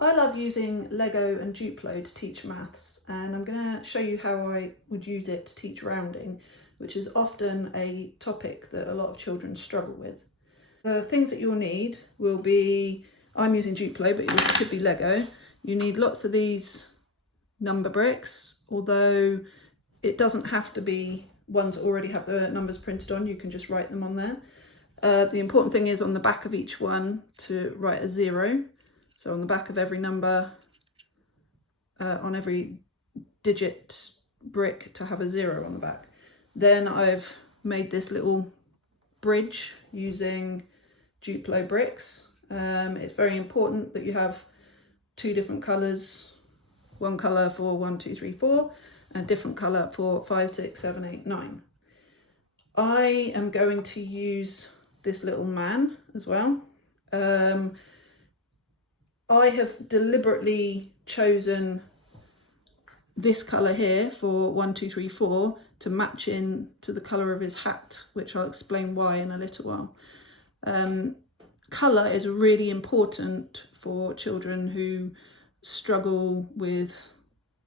I love using Lego and Duplo to teach maths, and I'm going to show you how I would use it to teach rounding, which is often a topic that a lot of children struggle with. The things that you'll need will be, I'm using Duplo, but yours could be Lego. You need lots of these number bricks, although it doesn't have to be ones that already have the numbers printed on, you can just write them on there. The important thing is on the back of each one to write a 0. So on the back of every number, on every digit brick to have a 0 on the back. Then I've made this little bridge using Duplo bricks. It's very important that you have 2 different colours, one colour for 1, 2, 3, 4, and a different colour for 5, 6, 7, 8, 9. I am going to use this little man as well. I have deliberately chosen this colour here for 1, 2, 3, 4 to match in to the colour of his hat, which I'll explain why in a little while. Colour is really important for children who struggle with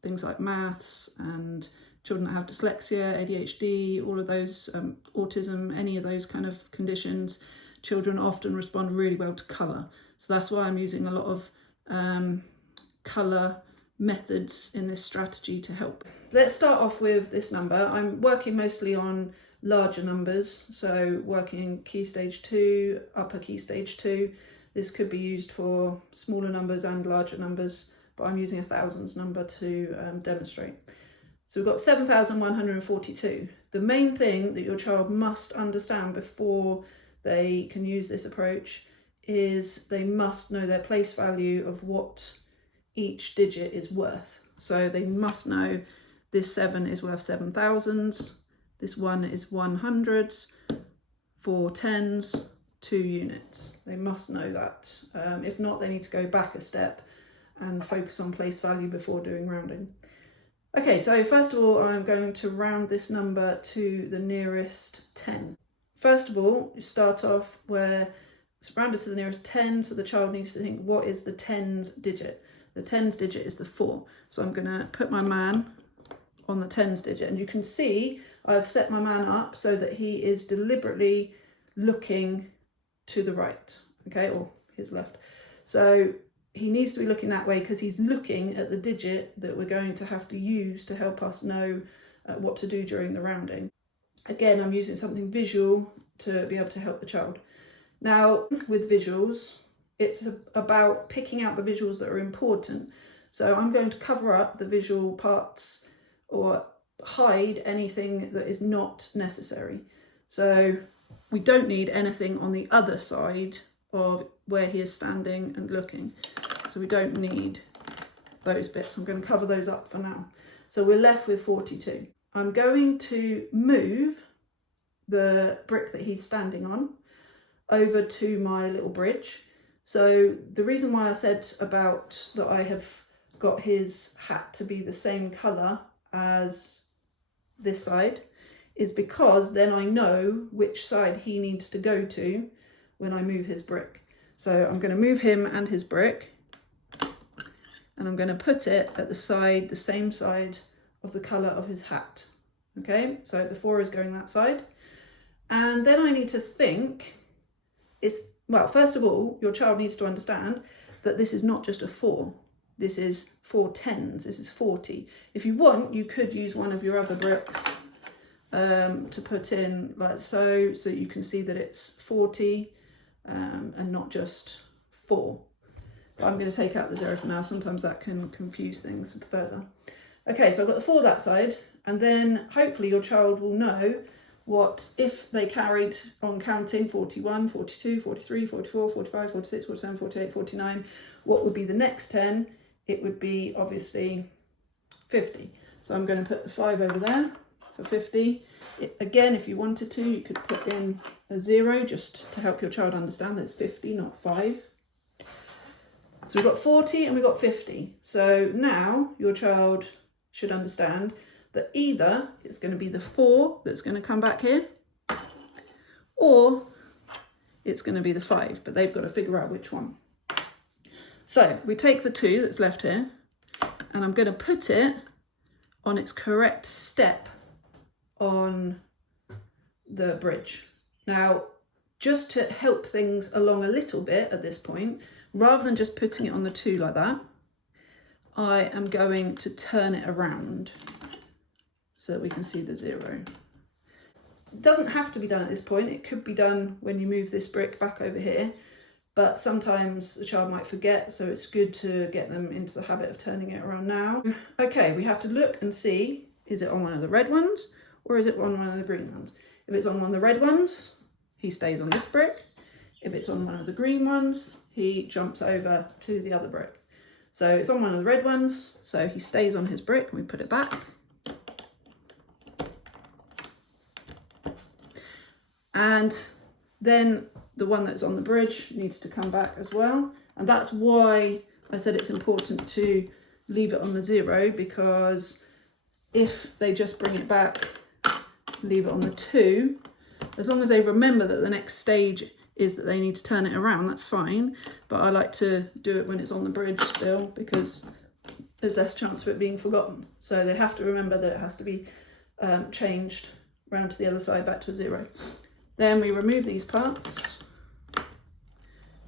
things like maths, and children that have dyslexia, ADHD, all of those, autism, any of those kind of conditions. Children often respond really well to colour. So that's why I'm using a lot of colour methods in this strategy to help. Let's start off with this number. I'm working mostly on larger numbers, so working key stage 2, upper key stage 2. This could be used for smaller numbers and larger numbers, but I'm using a thousands number to demonstrate. So we've got 7,142. The main thing that your child must understand before they can use this approach is they must know their place value of what each digit is worth. So they must know this 7 is worth 7,000, this 1 is 100, 4 tens, 2 units. They must know that. If not, they need to go back a step and focus on place value before doing rounding. Okay, so first of all, I'm going to round this number to the nearest 10. First of all, you start off where it's rounded to the nearest 10, so the child needs to think, what is the tens digit? The tens digit is the 4. So I'm going to put my man on the tens digit, and you can see I've set my man up so that he is deliberately looking to the right, okay, or his left. So he needs to be looking that way because he's looking at the digit that we're going to have to use to help us know what to do during the rounding. Again, I'm using something visual to be able to help the child. Now, with visuals, it's about picking out the visuals that are important. So I'm going to cover up the visual parts or hide anything that is not necessary. So we don't need anything on the other side of where he is standing and looking. So we don't need those bits. I'm going to cover those up for now. So we're left with 42. I'm going to move the brick that he's standing on over to my little bridge. So the reason why I said about that I have got his hat to be the same colour as this side is because then I know which side he needs to go to when I move his brick. So I'm going to move him and his brick, and I'm going to put it at the side, the same side of the colour of his hat. Okay, so the 4 is going that side. And then I need to think, well, first of all, your child needs to understand that this is not just a 4. This is 4 tens, this is 40. If you want, you could use one of your other bricks to put in like so you can see that it's 40 and not just 4. But I'm going to take out the 0 for now. Sometimes that can confuse things further. Okay, so I've got the 4 that side, and then hopefully your child will know what, if they carried on counting 41, 42, 43, 44, 45, 46, 47, 48, 49, what would be the next 10? It would be obviously 50. So I'm going to put the 5 over there for 50. Again, if you wanted to, you could put in a 0 just to help your child understand that it's 50, not 5. So we've got 40 and we've got 50. So now your child should understand that either it's going to be the 4 that's going to come back here, or it's going to be the 5, but they've got to figure out which one. So we take the 2 that's left here, and I'm going to put it on its correct step on the bridge. Now, just to help things along a little bit at this point, rather than just putting it on the 2 like that, I am going to turn it around so that we can see the 0. It doesn't have to be done at this point. It could be done when you move this brick back over here, but sometimes the child might forget, so it's good to get them into the habit of turning it around now. Okay, we have to look and see, is it on one of the red ones or is it on one of the green ones? If it's on one of the red ones, he stays on this brick. If it's on one of the green ones, he jumps over to the other brick. So it's on one of the red ones, so he stays on his brick, and we put it back. And then the one that's on the bridge needs to come back as well. And that's why I said it's important to leave it on the 0, because if they just bring it back, leave it on the 2, as long as they remember that the next stage is that they need to turn it around, that's fine. But I like to do it when it's on the bridge still, because there's less chance of it being forgotten. So they have to remember that it has to be changed round to the other side back to a 0. Then we remove these parts,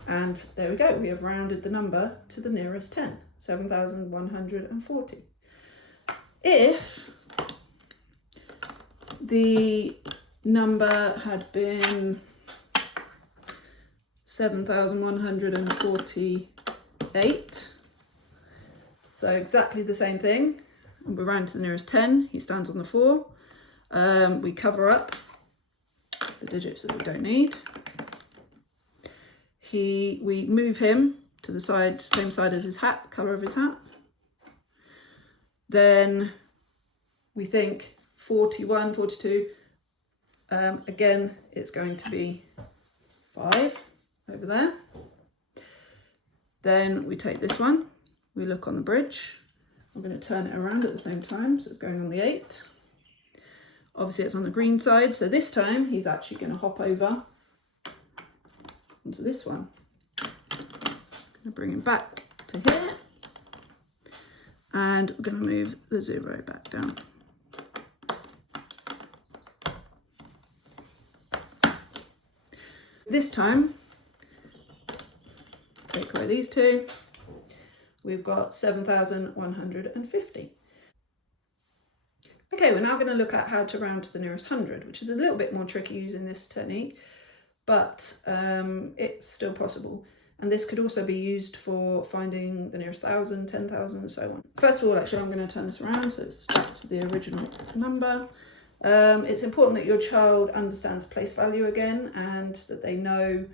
and there we go. We have rounded the number to the nearest 10, 7,140. If the number had been 7,148, so exactly the same thing, and we round to the nearest 10, he stands on the 4. We cover up the digits that we don't need. We move him to the side, same side as his hat, colour of his hat. Then we think 41, 42, again, it's going to be 5 over there. Then we take this one, we look on the bridge. I'm going to turn it around at the same time, so it's going on the 8. Obviously it's on the green side, so this time he's actually going to hop over onto this one. I'm going to bring him back to here, and we're going to move the 0 back down. This time, take away these 2, we've got 7,150. Okay, we're now going to look at how to round to the nearest 100, which is a little bit more tricky using this technique, but it's still possible. And this could also be used for finding the nearest 1,000, 10,000 and so on. First of all, actually, I'm going to turn this around so it's back to the original number. It's important that your child understands place value again, and that they know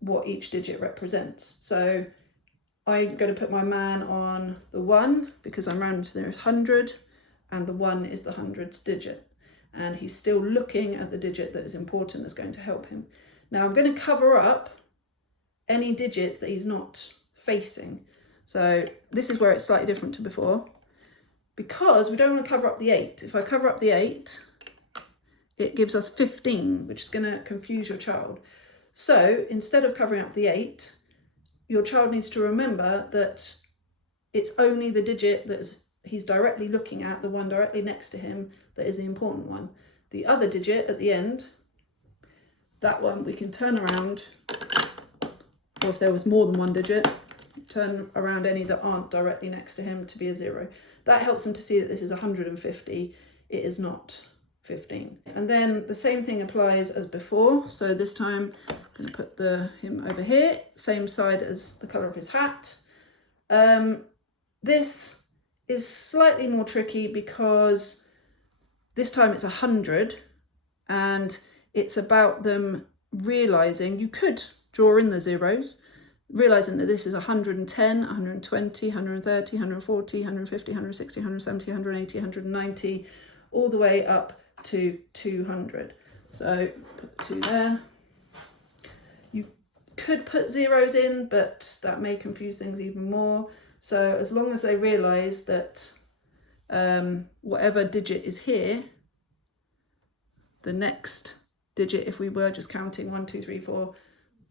what each digit represents. So I'm going to put my man on the 1 because I'm rounding to the nearest 100, and the 1 is the hundreds digit. And he's still looking at the digit that is important, that's going to help him. Now I'm going to cover up any digits that he's not facing. So this is where it's slightly different to before, because we don't want to cover up the 8. If I cover up the 8, it gives us 15, which is going to confuse your child. So instead of covering up the 8, your child needs to remember that it's only the digit that he's directly looking at, the one directly next to him, that is the important one. The other digit at the end, that one we can turn around, or if there was more than one digit, turn around any that aren't directly next to him to be a 0. That helps him to see that this is 150, it is not 15. And then the same thing applies as before. So this time I'm going to put him over here, same side as the colour of his hat. This is slightly more tricky because this time it's 100, and it's about them realising, you could draw in the zeros, realising that this is 110, 120, 130, 140, 150, 160, 170, 180, 190, all the way up to 200. So put the 2 there. You could put zeros in, but that may confuse things even more. So as long as they realise that whatever digit is here, the next digit, if we were just counting 1, 2, 3, 4,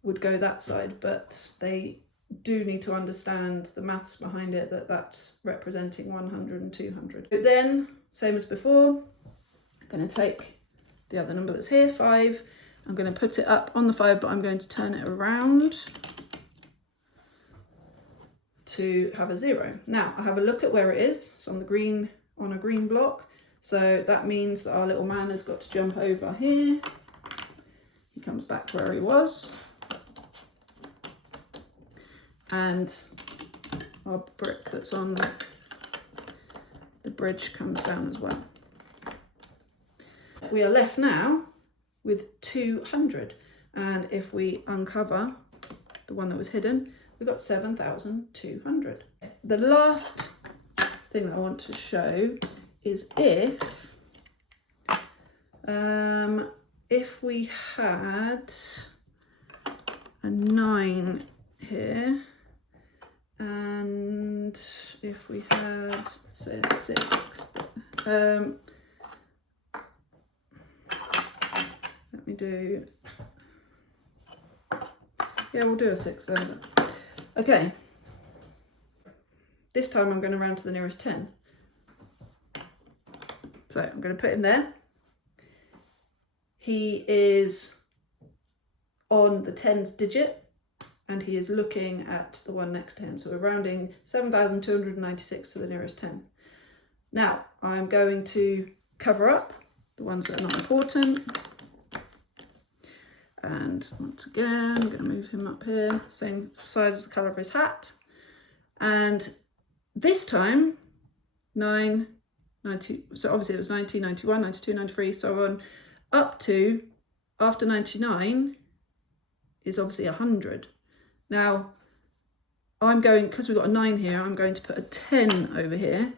would go that side, but they do need to understand the maths behind it, that that's representing 100 and 200. But then, same as before, I'm going to take the other number that's here, 5. I'm going to put it up on the 5, but I'm going to turn it around to have a 0. Now I have a look at where it is. It's on the green, on a green block. So that means that our little man has got to jump over here. He comes back where he was. And our brick that's on the bridge comes down as well. We are left now with 200. And if we uncover the one that was hidden, we've got 7,200. The last thing that I want to show is if we had a 9 here, and if we had, say, a 6, let me do, yeah, we'll do a 6 then. Okay, this time I'm going to round to the nearest 10. So I'm going to put him there. He is on the tens digit and he is looking at the one next to him. So we're rounding 7,296 to the nearest 10. Now I'm going to cover up the ones that are not important. And once again, I'm going to move him up here, same side as the colour of his hat. And this time, 9, 90, so obviously it was 90, 91, 92, 93, so on, up to, after 99, is obviously 100. Now, I'm going, because we've got a 9 here, I'm going to put a 10 over here,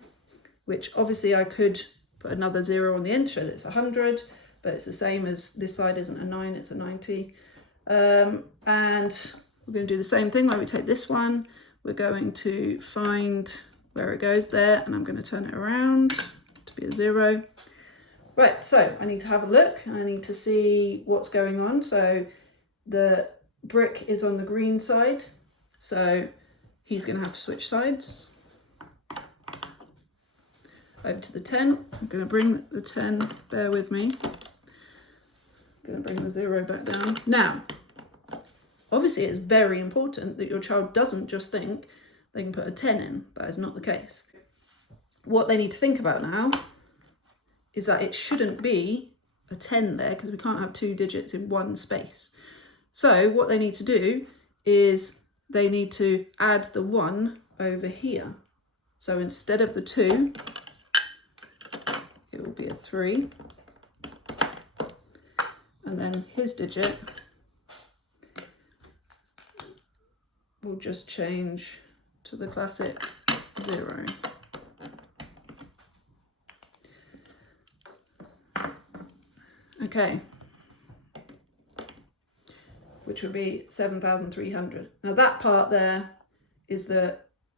which obviously I could put another 0 on the end, show that it's 100, but it's the same as this side isn't a 9, it's a 90. And we're going to do the same thing where we take this one, we're going to find where it goes there, and I'm going to turn it around to be a 0. Right, so I need to have a look, I need to see what's going on. So the brick is on the green side, so he's going to have to switch sides. Over to the 10, I'm going to bring the 10, bear with me. I'm going to bring the 0 back down. Now, obviously it's very important that your child doesn't just think they can put a 10 in. That is not the case. What they need to think about now is that it shouldn't be a 10 there, because we can't have 2 digits in one space. So what they need to do is they need to add the 1 over here. So instead of the 2, it will be a 3. And then his digit will just change to the classic 0. Okay, which would be 7,300. Now that part there is the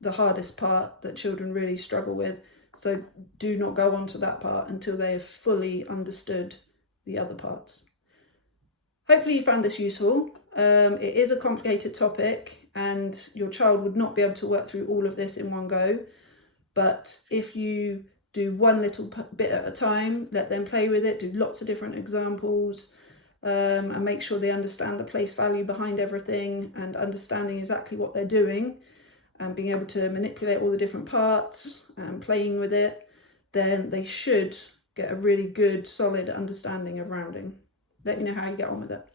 hardest part that children really struggle with. So do not go on to that part until they have fully understood the other parts. Hopefully you found this useful. It is a complicated topic and your child would not be able to work through all of this in one go. But if you do one little bit at a time, let them play with it, do lots of different examples, and make sure they understand the place value behind everything and understanding exactly what they're doing and being able to manipulate all the different parts and playing with it, then they should get a really good, solid understanding of rounding. Let me know how you get on with it.